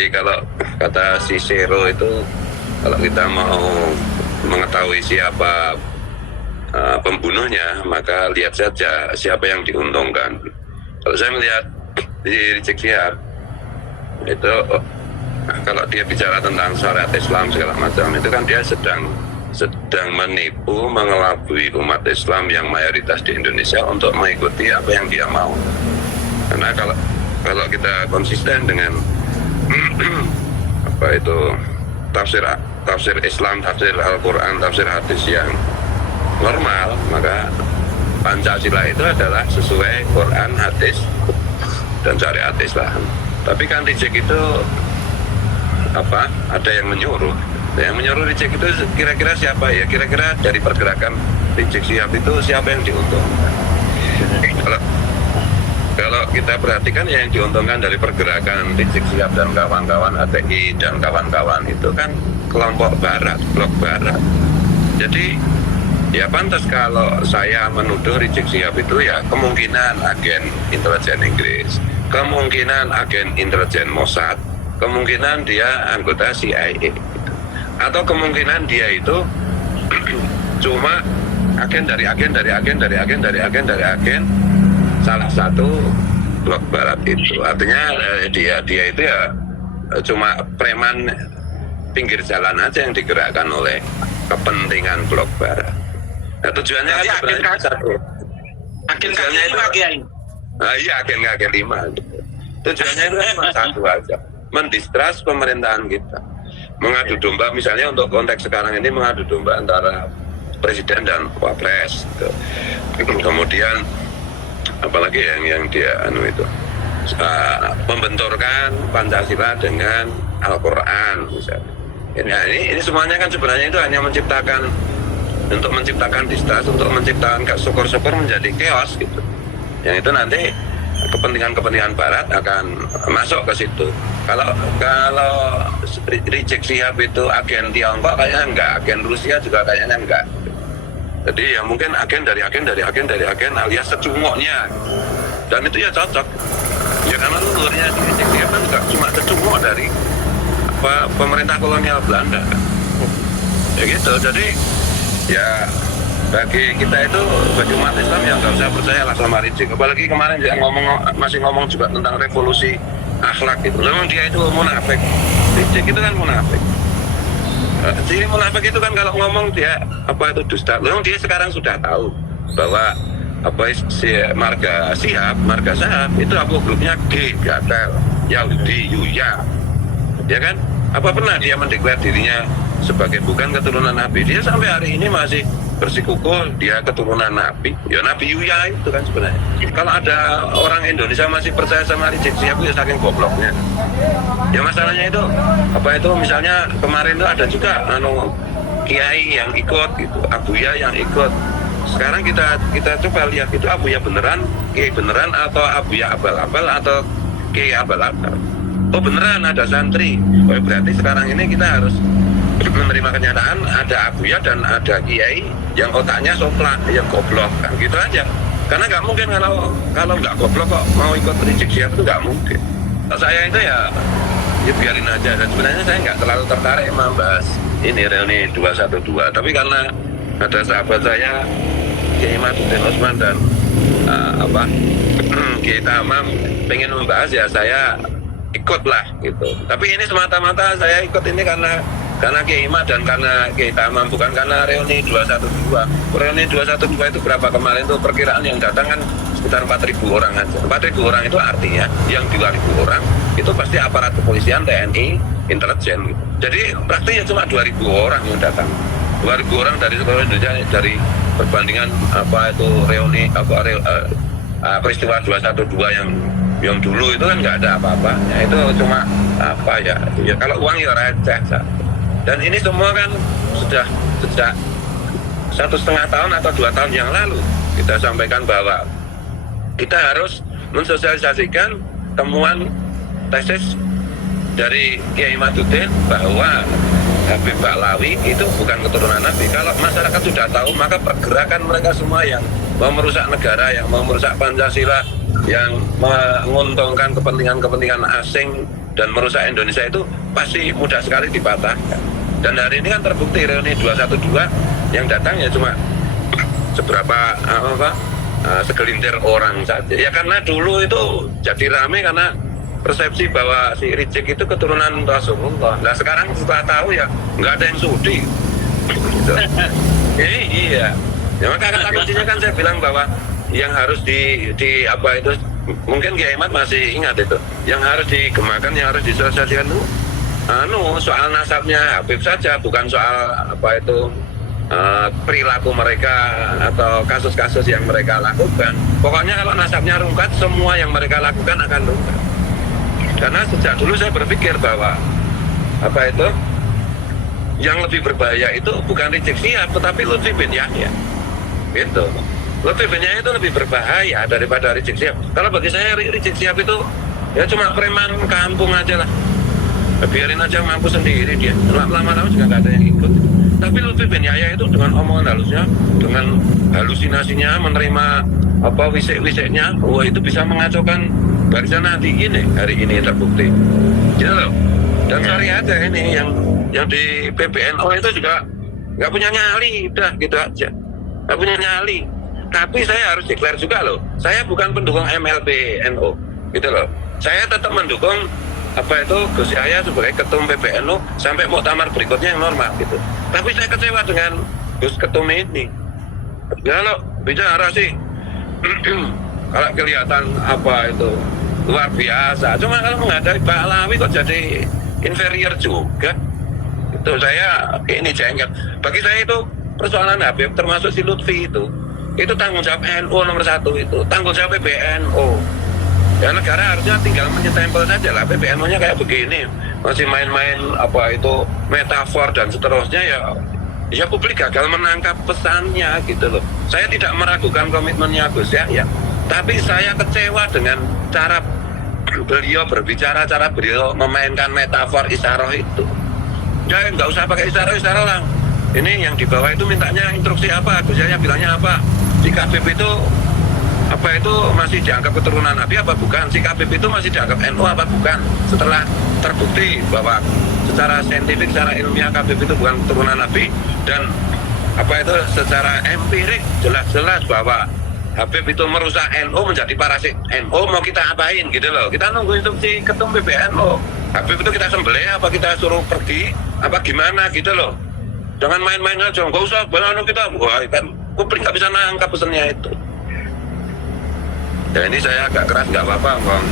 Jadi kalau kata Cicero itu, kalau kita mau mengetahui siapa pembunuhnya, maka lihat saja siapa yang diuntungkan. Kalau saya melihat di Rizik Syihab itu, kalau dia bicara tentang syariat Islam segala macam, itu kan dia sedang menipu, mengelabui umat Islam yang mayoritas di Indonesia untuk mengikuti apa yang dia mau. Karena kalau kita konsisten dengan apa itu tafsir Islam, tafsir Al-Quran, tafsir hadis yang normal, maka Pancasila itu adalah sesuai Quran, hadis, dan syariat Islam. Tapi kan Rizik itu ada yang menyuruh. Yang menyuruh Rizik itu kira-kira siapa ya? Kira-kira dari pergerakan Rizik Syihab itu siapa yang diuntungkan? Kalau kita perhatikan yang diuntungkan dari pergerakan Rizik Syihab dan kawan-kawan HTI dan kawan-kawan itu kan kelompok barat, blok barat. Jadi ya pantas kalau saya menuduh Rizik Syihab itu ya kemungkinan agen intelijen Inggris, kemungkinan agen intelijen Mossad, kemungkinan dia anggota CIA, atau kemungkinan dia itu cuma agen dari salah satu blok barat itu. Artinya dia itu ya cuma preman pinggir jalan aja yang digerakkan oleh kepentingan blok barat. Nah, tujuannya kan sebenarnya satu. Agen kaki lima, Kiai. Nah, iya, agen 5. Tujuannya itu cuma satu aja, mendistrust pemerintahan kita. Mengadu domba, misalnya untuk konteks sekarang ini mengadu domba antara presiden dan wapres. Gitu. Kemudian apalagi yang dia itu membenturkan Pancasila dengan Al-Quran misalnya. Ini semuanya kan sebenarnya itu hanya untuk menciptakan distrust, untuk menciptakan syukur-syukur menjadi chaos gitu. Yang itu nanti kepentingan Barat akan masuk ke situ. Kalau Rizik Syihab itu agen Tiongkok kayaknya enggak, agen Rusia juga kayaknya enggak. Jadi ya mungkin agen dari agen alias secungoknya. Dan itu ya cocok. Ya karena luarnya Rizik Syihab kan juga cuma secungok dari pemerintah kolonial Belanda. Ya gitu. Jadi ya bagi kita itu, bagi umat Islam yang nggak usah percayalah sama Rizik. Apalagi kemarin dia masih ngomong juga tentang revolusi akhlak itu. Memang dia itu munafik. Rizik itu kan munafik. Jadi munafik itu kan kalau ngomong dia itu dusta. Memang dia sekarang sudah tahu bahwa marga Syihab itu grupnya G, Gatel, Yahudi, Yuya. Ya kan? Apa pernah dia mendeklar dirinya sebagai bukan keturunan Nabi? Dia sampai hari ini masih bersikukuh dia keturunan Nabi. Ya Nabi Yuya itu kan sebenarnya. Kalau ada orang Indonesia masih percaya sama Rizik Syihab itu saking gobloknya. Ya masalahnya itu misalnya kemarin itu ada juga kiai yang ikut gitu, Abuya yang ikut. Sekarang kita coba lihat itu Abuya beneran, kiai beneran, atau Abuya abal-abal atau kiai abal-abal. Oh beneran ada santri. Oh berarti sekarang ini kita harus menerima kenyataan ada Abuya dan ada kiai yang otaknya soplak, yang goblok kan gitu aja. Karena nggak mungkin kalau nggak goblok kok mau ikut Rizik Syihab itu nggak mungkin. Saya itu ya biarin aja, dan sebenarnya saya nggak terlalu tertarik membahas ini reuni 212, tapi karena ada sahabat saya Kiai Maduddin Usman dan Kiai Tamam pengen membahas, ya saya ikutlah gitu. Tapi ini semata-mata saya ikut ini karena Kiai Imad dan karena Kiai Tamam, bukan karena reuni 212. Reuni 212 itu berapa kemarin tuh perkiraan yang datang kan sekitar 4.000 orang aja. 4.000 orang itu artinya yang 2.000 orang itu pasti aparat kepolisian, TNI, intelijen gitu. Jadi praktiknya cuma 2.000 orang yang datang. 2.000 orang dari seluruh Indonesia, dari perbandingan reuni peristiwa 212 yang dulu itu kan nggak ada apa-apanya. Itu cuma ya kalau uang ya receh. Dan ini semua kan sudah sejak 1,5 tahun atau 2 tahun yang lalu kita sampaikan bahwa kita harus mensosialisasikan temuan tesis dari Kiai Maduddin bahwa Habib Baklawi itu bukan keturunan Nabi. Kalau masyarakat sudah tahu, maka pergerakan mereka semua yang mau merusak negara, yang mau merusak Pancasila, yang menguntungkan kepentingan-kepentingan asing dan merusak Indonesia itu pasti mudah sekali dipatahkan. Dan hari ini kan terbukti reuni 212 yang datang ya cuma seberapa segelintir orang saja. Ya karena dulu itu jadi rame karena persepsi bahwa si Rizik itu keturunan Rasulullah. Nah sekarang setelah tahu ya nggak ada yang sudi. Gitu. Iya. Ya maka kata kuncinya kan saya bilang bahwa yang harus di apa itu, mungkin Kiai Ahmad masih ingat itu, yang harus digemakan, yang harus diselesaikan itu soal nasabnya Habib saja, bukan soal apa itu perilaku mereka atau kasus-kasus yang mereka lakukan. Pokoknya kalau nasabnya rungkat, semua yang mereka lakukan akan rungkat. Karena sejak dulu saya berpikir bahwa apa itu yang lebih berbahaya itu bukan Rizik Syihab tetapi Lutfi bin Yahya. Gitu. Lutfi bin Yahya itu lebih berbahaya daripada Rizik Syihab. Kalau bagi saya Rizik Syihab itu ya cuma preman kampung aja lah. Biarin aja mampu sendiri dia. Lama-lama juga nggak ada yang ikut. Tapi Lutfi bin Yahya itu dengan omongan halusnya, dengan halusinasinya, menerima apa wisik-wisiknya, wah itu bisa mengacaukan barisan nanti ini. Hari ini terbukti. Gitu loh. Dan sorry aja ini yang di PBNU itu juga nggak punya nyali, udah gitu aja. Nggak punya nyali. Tapi saya harus declare juga loh. Saya bukan pendukung MLP NU, gitu loh. Saya tetap mendukung apa itu Gus Yahya sebagai ketum PBNU sampai muktamar berikutnya yang normal gitu. Tapi saya kecewa dengan Gus Ketum ini. Kalau bicara sih kalau kelihatan apa itu luar biasa. Cuma kalau menghadapi Pak Alawi kok jadi inferior juga. Itu saya ini jengkel. Bagi saya itu persoalan Habib termasuk si Lutfi itu tanggung jawab NU nomor 1 itu, tanggung jawab PBNU. Ya negara harusnya tinggal menyetempel saja lah, PBNU-nya kayak begini, masih main-main apa itu metafor dan seterusnya ya publik gagal menangkap pesannya gitu loh. Saya tidak meragukan komitmennya Gus Yahya, tapi saya kecewa dengan cara beliau berbicara, cara beliau memainkan metafor isyarah itu. Ya nggak usah pakai isyarah lah. Ini yang di bawah itu mintanya instruksi apa, Gus Yahya bilangnya apa. Si Habib itu apa itu masih dianggap keturunan Nabi apa bukan? Si Habib itu masih dianggap NU apa bukan? Setelah terbukti bahwa secara saintifik, secara ilmiah Habib itu bukan keturunan Nabi, dan apa itu secara empirik jelas-jelas bahwa Habib itu merusak NU, menjadi parasit NU, mau kita apain gitu loh. Kita nunggu instruksi ketum PBNU. Habib itu kita sembelih apa kita suruh pergi apa gimana gitu loh. Jangan main-main aja, nggak usah benar kita, wah kan publik nggak bisa nangkap pesannya itu. Ya ini saya agak keras nggak apa-apa, Bang.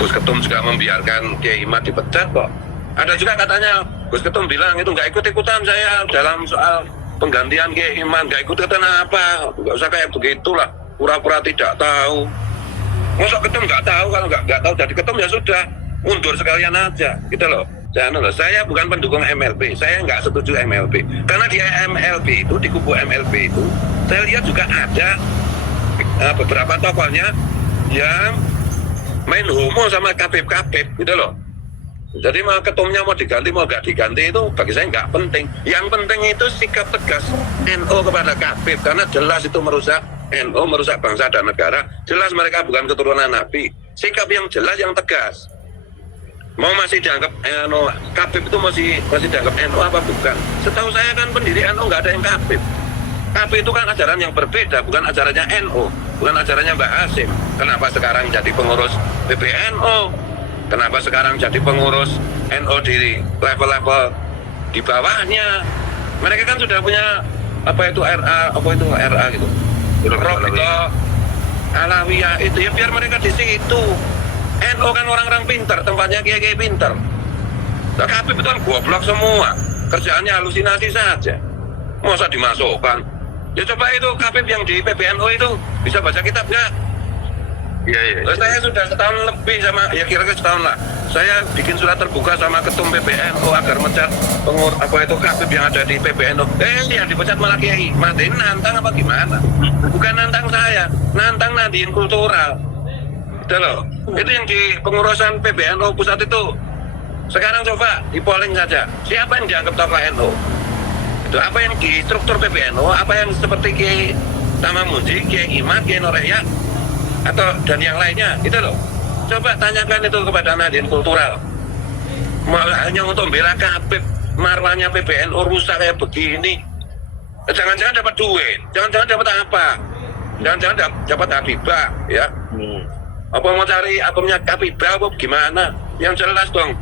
Gus Ketum juga membiarkan Kiai Ahmad dipecat kok. Ada juga katanya Gus Ketum bilang itu nggak ikut-ikutan saya dalam soal penggantian Kiai Ahmad, nggak ikut-ikutan apa, nggak usah kayak begitulah, pura-pura tidak tahu. Masa Ketum nggak tahu, kalau nggak tahu jadi Ketum ya sudah, mundur sekalian aja, gitu loh. Jangan loh, saya bukan pendukung MLP, saya nggak setuju MLP. Karena di MLP itu, di kubu MLP itu, saya lihat juga ada beberapa tokohnya yang main homo sama Habib gitu loh. Jadi mau ketumnya mau diganti mau nggak diganti itu bagi saya nggak penting. Yang penting itu sikap tegas NU kepada Habib, karena jelas itu merusak NU, merusak bangsa dan negara. Jelas mereka bukan keturunan Nabi. Sikap yang jelas, yang tegas. Mau masih dianggap Habib itu masih dianggap NU apa bukan? Setahu saya kan pendiri NU nggak ada yang Habib. Habib itu kan ajaran yang berbeda, bukan ajarannya NU, bukan ajarannya Mbak Hasim. Kenapa sekarang jadi pengurus PBNU? Kenapa sekarang jadi pengurus NU di level-level di bawahnya? Mereka kan sudah punya apa itu RA gitu. Robito Alawiyah itu ya biar mereka di situ. NU kan orang-orang pintar, tempatnya kiai-kiai pintar. Nah, Habib itu kan goblok semua, kerjaannya halusinasi saja. Masa dimasukkan? Ya coba itu Habib yang di PBNU itu bisa baca kitab nggak? Iya. Saya sudah setahun lebih sama, ya kira-kira setahun lah. Saya bikin surat terbuka sama ketum PBNU agar mencat Habib yang ada di PBNU. Yang dipecat malah Kiai. Matiin nantang apa gimana? Bukan nantang saya, nantang Nadiin Kultural. Itu loh. Itu yang di pengurusan PBNU pusat itu. Sekarang coba di polling saja. Siapa yang dianggap tokoh NU? Apa yang di struktur PBNU, apa yang seperti Kiai Tamamuji, Kiai Ahmad, Kiai Nur Yahya, atau dan yang lainnya, gitu loh. Coba tanyakan itu kepada Nadine Kultural. Malah hanya untuk bela Habib, marwahnya PBNU rusak kayak begini. Jangan-jangan dapat duit, jangan-jangan dapat apa? Jangan-jangan dapat Habibah, ya? Apa mau cari albumnya Habibah apa gimana? Yang jelas dong,